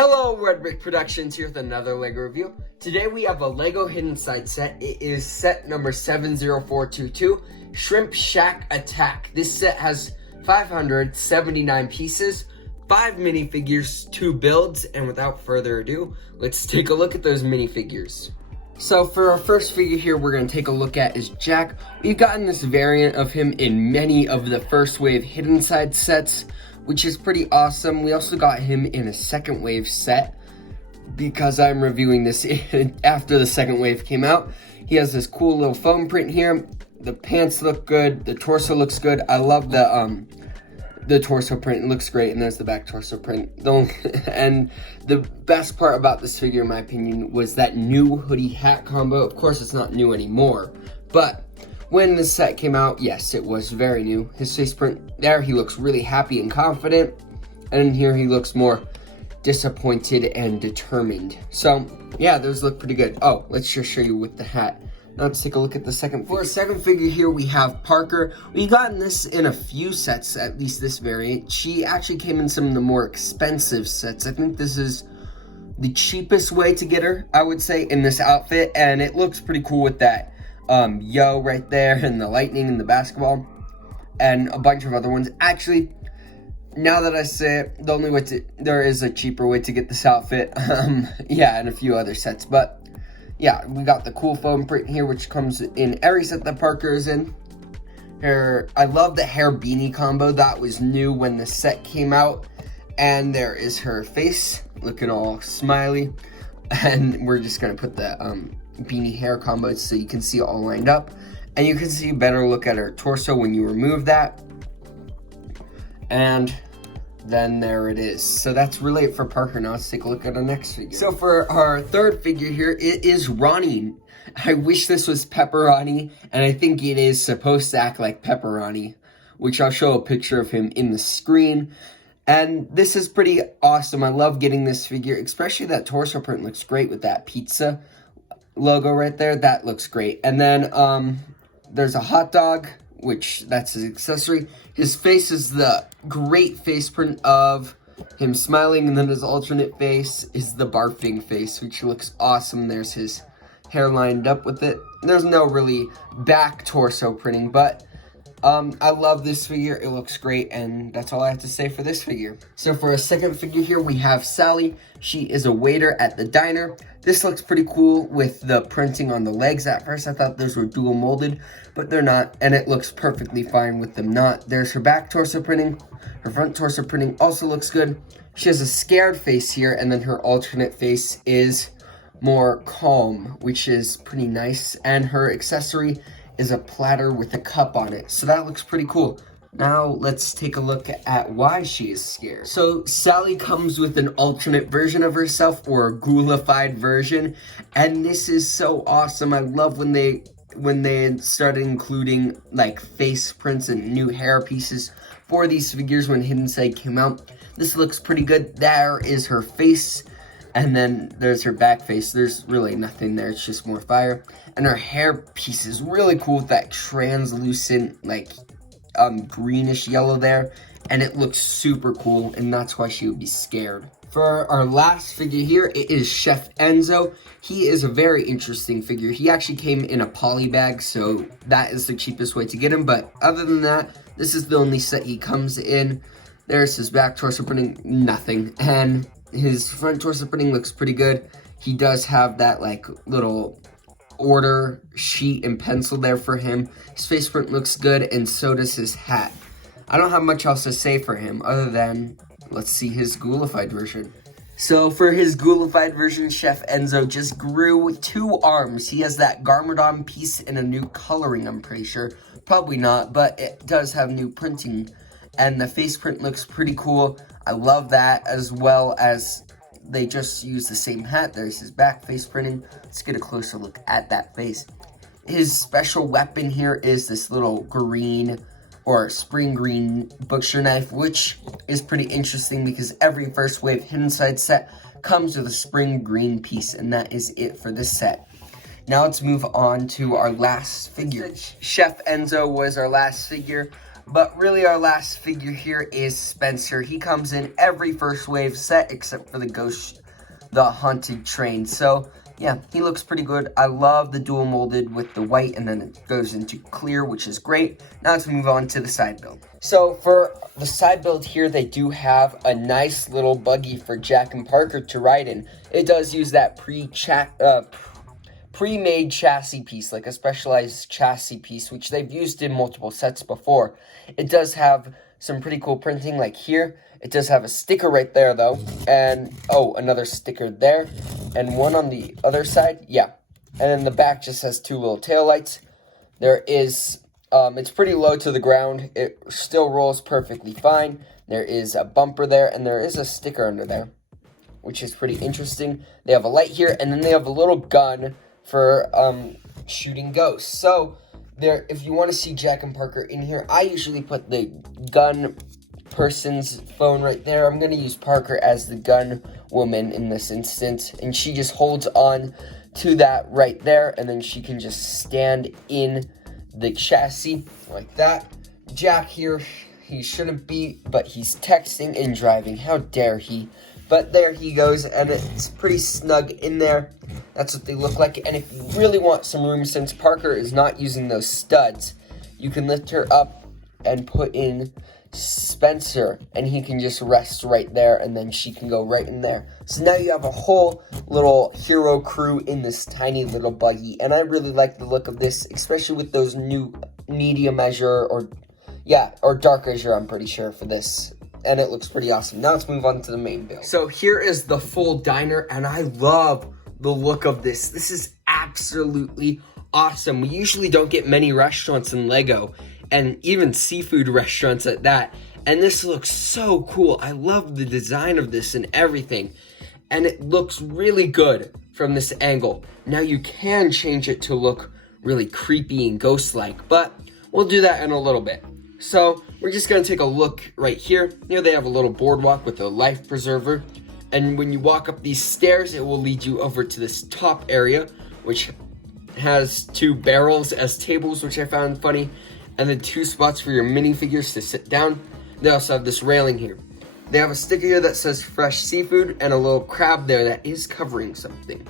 Hello, Red Brick Productions here with another LEGO review. Today we have a LEGO Hidden Side set. It is set number 70422, Shrimp Shack Attack. This set has 579 pieces, 5 minifigures, 2 builds, and without further ado, let's take a look at those minifigures. So for our first figure here we're going to take a look at is Jack. We've gotten this variant of him in many of the first wave Hidden Side sets, which is pretty awesome. We also got him in a second wave set because I'm reviewing this after the second wave came out. He has this cool little foam print here. The pants look good. The torso looks good. I love the torso print. It looks great, and there's the back torso print. And the best part about this figure, in my opinion, was that new hoodie hat combo. Of course, it's not new anymore, but when the set came out, yes, it was very new. His face print there, he looks really happy and confident. And here he looks more disappointed and determined. So, yeah, those look pretty good. Oh, let's just show you with the hat. Now let's take a look at the second figure. For our second figure here, we have Parker. We've gotten this in a few sets, at least this variant. She actually came in some of the more expensive sets. I think this is the cheapest way to get her, I would say, in this outfit. And it looks pretty cool with that yo right there, and the lightning and the basketball, and a bunch of other ones. Actually, now that I say it, the only way there is a cheaper way to get this outfit, yeah, and a few other sets, but yeah, we got the cool foam print here, which comes in every set that Parker is in. I love the hair beanie combo. That was new when the set came out, and there is her face, looking all smiley, and we're just gonna put the beanie hair combo so you can see it all lined up, and you can see a better look at her torso when you remove that. And then there it is. So that's really it for Parker. Now let's take a look at our next figure. So for our third figure here, it is Ronnie. I wish this was Pepperoni, and I think it is supposed to act like Pepperoni, which I'll show a picture of him in the screen. And this is pretty awesome. I love getting this figure, especially that torso print looks great with that pizza logo right there. That looks great. And then there's a hot dog, which that's his accessory. His face is the great face print of him smiling, and then his alternate face is the barfing face, which looks awesome. There's his hair lined up with it. There's no really back torso printing, but I love this figure. It looks great, and that's all I have to say for this figure. So for a second figure here, we have Sally. She is a waiter at the diner. This looks pretty cool with the printing on the legs. At first, I thought those were dual molded, but they're not, and it looks perfectly fine with them not. There's her back torso printing. Her front torso printing also looks good. She has a scared face here, and then her alternate face is more calm, which is pretty nice, and her accessory is a platter with a cup on it. So that looks pretty cool. Now let's take a look at why she is scared. So Sally comes with an alternate version of herself, or a ghoulified version, and this is so awesome. I love when they started including like face prints and new hair pieces for these figures when Hidden Side came out. This looks pretty good. There is her face, and then there's her back face. There's really nothing there. It's just more fire. And her hair piece is really cool with that translucent, like, greenish yellow there. And it looks super cool, and that's why she would be scared. For our last figure here, it is Chef Enzo. He is a very interesting figure. He actually came in a poly bag, so that is the cheapest way to get him. But other than that, this is the only set he comes in. There's his back torso printing, nothing. And his front torso printing looks pretty good. He does have that like little order sheet and pencil there for him. His face print looks good, and so does his hat. I don't have much else to say for him other than let's see his ghoulified version. So for his ghoulified version, Chef Enzo just grew 2 arms. He has that Garmadon piece and a new coloring, I'm pretty sure. Probably not, but it does have new printing. And the face print looks pretty cool. I love that, as well as they just use the same hat. There's his back face printing. Let's get a closer look at that face. His special weapon here is this little green or spring green butcher knife, which is pretty interesting because every first wave Hidden Side set comes with a spring green piece, and that is it for this set. Now let's move on to our last figure. Chef Enzo was our last figure. But really our last figure here is Spencer. He comes in every first wave set except for the haunted train. So yeah, he looks pretty good. I love the dual molded with the white and then it goes into clear, which is great. Now let's move on to the side build. So for the side build here, they do have a nice little buggy for Jack and Parker to ride in. It does use that pre-made chassis piece, like a specialized chassis piece, which they've used in multiple sets before. It does have some pretty cool printing, like here. It does have a sticker right there, though, and, oh, another sticker there, and one on the other side, yeah. And then the back just has two little taillights. There is, it's pretty low to the ground. It still rolls perfectly fine. There is a bumper there, and there is a sticker under there, which is pretty interesting. They have a light here, and then they have a little gun for shooting ghosts. So there, if you want to see Jack and Parker in here, I usually put the gun person's phone right there. I'm going to use Parker as the gun woman in this instance, and she just holds on to that right there, and then she can just stand in the chassis like that. Jack here, he shouldn't be, but he's texting and driving. How dare he? But there he goes, and it's pretty snug in there. That's what they look like. And if you really want some room, since Parker is not using those studs, you can lift her up and put in Spencer, and he can just rest right there, and then she can go right in there. So now you have a whole little hero crew in this tiny little buggy, and I really like the look of this, especially with those new medium azure, or dark azure, I'm pretty sure, for this. And it looks pretty awesome. Now let's move on to the main build. So here is the full diner, and I love the look of this. This is absolutely awesome. We usually don't get many restaurants in Lego, and even seafood restaurants at that. And this looks so cool. I love the design of this and everything. And it looks really good from this angle. Now you can change it to look really creepy and ghost-like, but we'll do that in a little bit. So we're just gonna take a look right here. Here they have a little boardwalk with a life preserver. And when you walk up these stairs, it will lead you over to this top area, which has two barrels as tables, which I found funny, and then two spots for your minifigures to sit down. They also have this railing here. They have a sticker here that says fresh seafood and a little crab there that is covering something.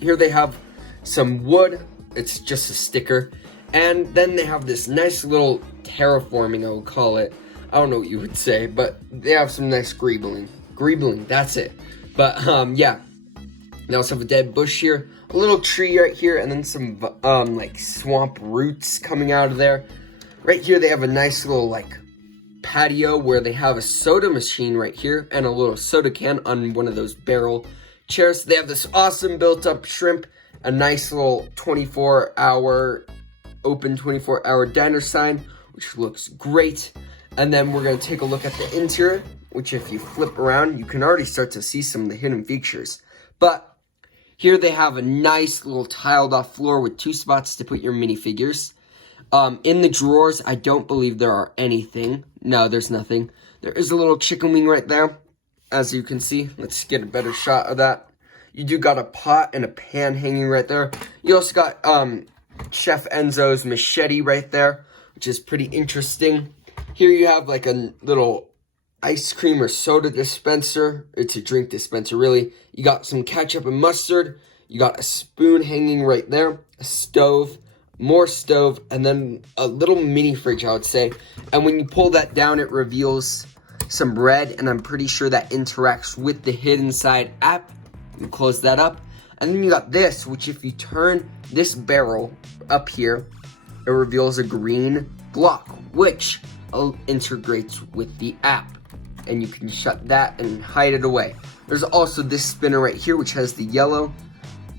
Here they have some wood. It's just a sticker. And then they have this nice little terraforming, I would call it. I don't know what you would say, but they have some nice greebling. Greebling, that's it. But, yeah. They also have a dead bush here, a little tree right here, and then some, like, swamp roots coming out of there. Right here, they have a nice little, like, patio where they have a soda machine right here and a little soda can on one of those barrel chairs. They have this awesome built-up shrimp, a nice little 24-hour, open 24-hour diner sign, which looks great. And then we're going to take a look at the interior, which if you flip around, you can already start to see some of the hidden features. But here they have a nice little tiled off floor with two spots to put your minifigures. In the drawers, I don't believe there are anything. No, there's nothing. There is a little chicken wing right there, as you can see. Let's get a better shot of that. You do got a pot and a pan hanging right there. You also got Chef Enzo's machete right there, which is pretty interesting. Here you have like a little ice cream or soda dispenser. It's a drink dispenser, really. You got some ketchup and mustard. You got a spoon hanging right there, a stove, more stove, and then a little mini fridge, I would say. And when you pull that down, it reveals some bread, and I'm pretty sure that interacts with the Hidden Side app. You close that up. And then you got this, which if you turn this barrel up here, it reveals a green block, which integrates with the app. And you can shut that and hide it away. There's also this spinner right here, which has the yellow,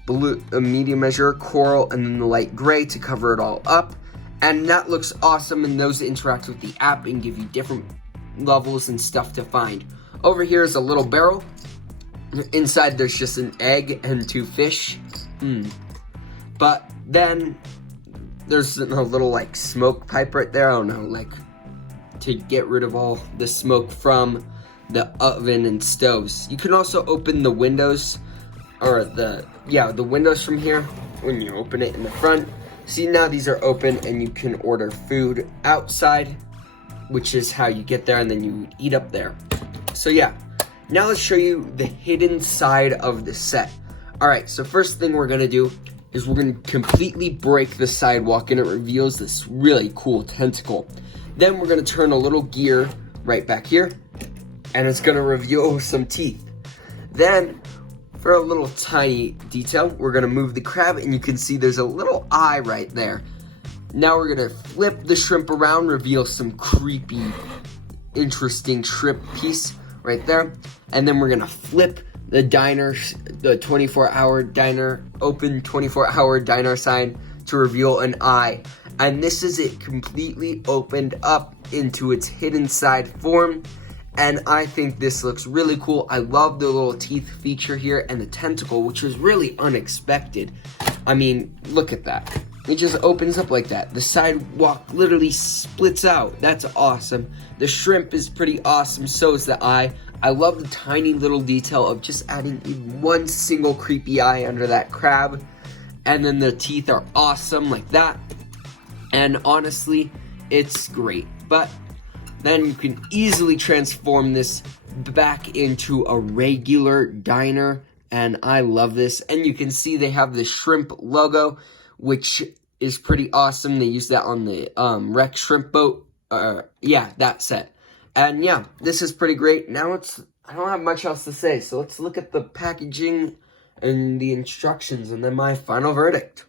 blue, medium measure, coral, and then the light gray to cover it all up. And that looks awesome, and those interact with the app and give you different levels and stuff to find. Over here is a little barrel. Inside there's just an egg and two fish. But then there's a little like smoke pipe right there. I don't know, like to get rid of all the smoke from the oven and stoves. You can also open the windows, or the windows from here when you open it in the front. See, now these are open and you can order food outside, which is how you get there, and then you eat up there. So yeah, now let's show you the hidden side of the set. All right, so first thing we're gonna do is we're gonna completely break the sidewalk, and it reveals this really cool tentacle. Then we're gonna turn a little gear right back here, and it's gonna reveal some teeth. Then, for a little tiny detail, we're gonna move the crab, and you can see there's a little eye right there. Now we're gonna flip the shrimp around, reveal some creepy, interesting shrimp piece right there. And then we're gonna flip the diner, the 24-hour diner, open 24-hour diner sign to reveal an eye. And this is it completely opened up into its hidden side form. And I think this looks really cool. I love the little teeth feature here and the tentacle, which was really unexpected. I mean, look at that. It just opens up like that. The sidewalk literally splits out. That's awesome. The shrimp is pretty awesome. So is the eye. I love the tiny little detail of just adding one single creepy eye under that crab. And then the teeth are awesome like that. And honestly, it's great. But then you can easily transform this back into a regular diner. And I love this. And you can see they have the shrimp logo, which is pretty awesome. They use that on the wrecked shrimp boat. Yeah, that set. And yeah, this is pretty great. Now I don't have much else to say. So let's look at the packaging and the instructions and then my final verdict.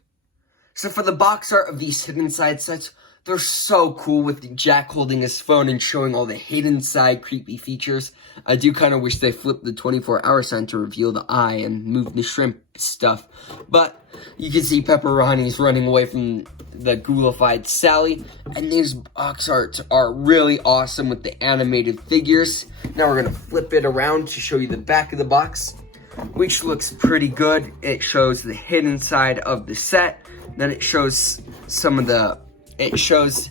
So for the box art of these hidden side sets, they're so cool with Jack holding his phone and showing all the hidden side creepy features. I do kind of wish they flipped the 24-hour sign to reveal the eye and move the shrimp stuff. But you can see Pepperoni's running away from the ghoulified Sally. And these box arts are really awesome with the animated figures. Now we're going to flip it around to show you the back of the box, which looks pretty good. It shows the hidden side of the set. Then it shows it shows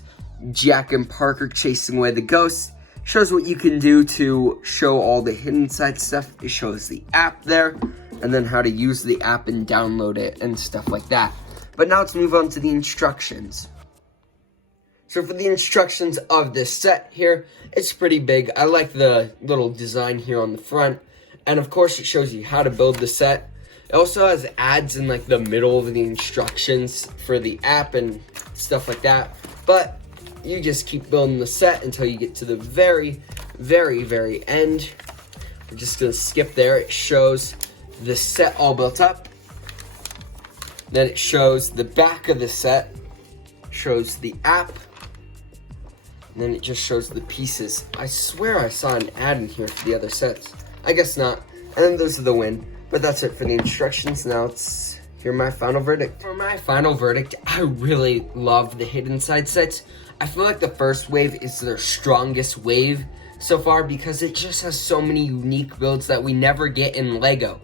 Jack and Parker chasing away the ghosts. Shows what you can do to show all the hidden side stuff. It shows the app there, and then how to use the app and download it and stuff like that. But now let's move on to the instructions. So for the instructions of this set here, it's pretty big. I like the little design here on the front. And of course it shows you how to build the set. It also has ads in like the middle of the instructions for the app and stuff like that. But you just keep building the set until you get to the very, very, very end. We're just gonna skip there. It shows the set all built up. Then it shows the back of the set, shows the app, and then it just shows the pieces. I swear I saw an ad in here for the other sets. I guess not. And then those are the win. But that's it for the instructions. Now let's hear my final verdict. For my final verdict, I really love the hidden side sets. I feel like the first wave is their strongest wave so far because it just has so many unique builds that we never get in LEGO.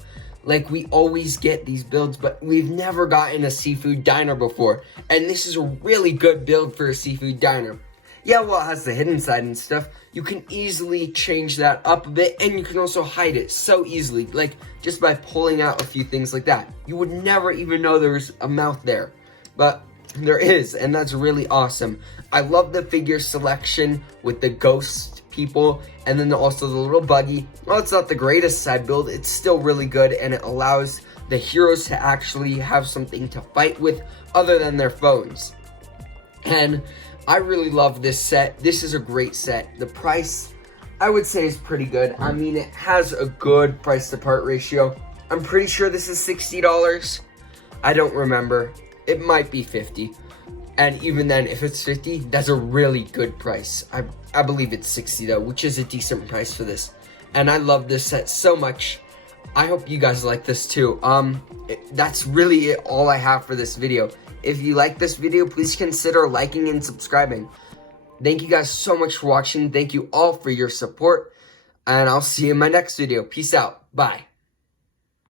Like, we always get these builds, but we've never gotten a seafood diner before. And this is a really good build for a seafood diner. Yeah, well, it has the hidden side and stuff. You can easily change that up a bit, and you can also hide it so easily, like just by pulling out a few things like that. You would never even know there was a mouth there, but there is, and that's really awesome. I love the figure selection with the ghost people, and then also the little buggy. Well, it's not the greatest side build, it's still really good, and it allows the heroes to actually have something to fight with other than their phones. And I really love this set. This is a great set. The price, I would say, is pretty good. I mean, it has a good price to part ratio. I'm pretty sure this is $60. I don't remember. It might be 50. And even then, if it's 50, that's a really good price. I believe it's 60 though, which is a decent price for this. And I love this set so much. I hope you guys like this too. That's really all I have for this video. If you like this video, please consider liking and subscribing. Thank you guys so much for watching. Thank you all for your support. And I'll see you in my next video. Peace out. Bye.